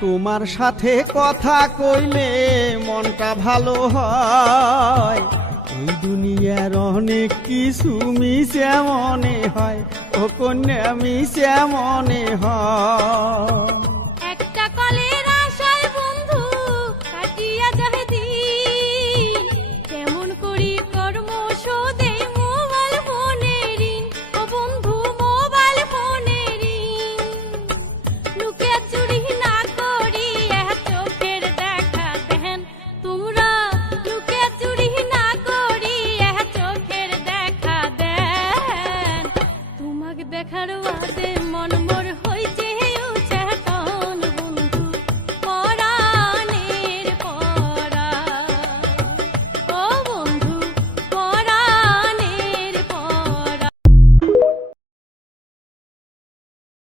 তোমার সাথে কথা কইলে মনটা ভালো হয়, ওই দুনিয়ার অনেক কিছু মিশে মনে হয়, ও কন্যা মিশে মনে হয়। একটা কলে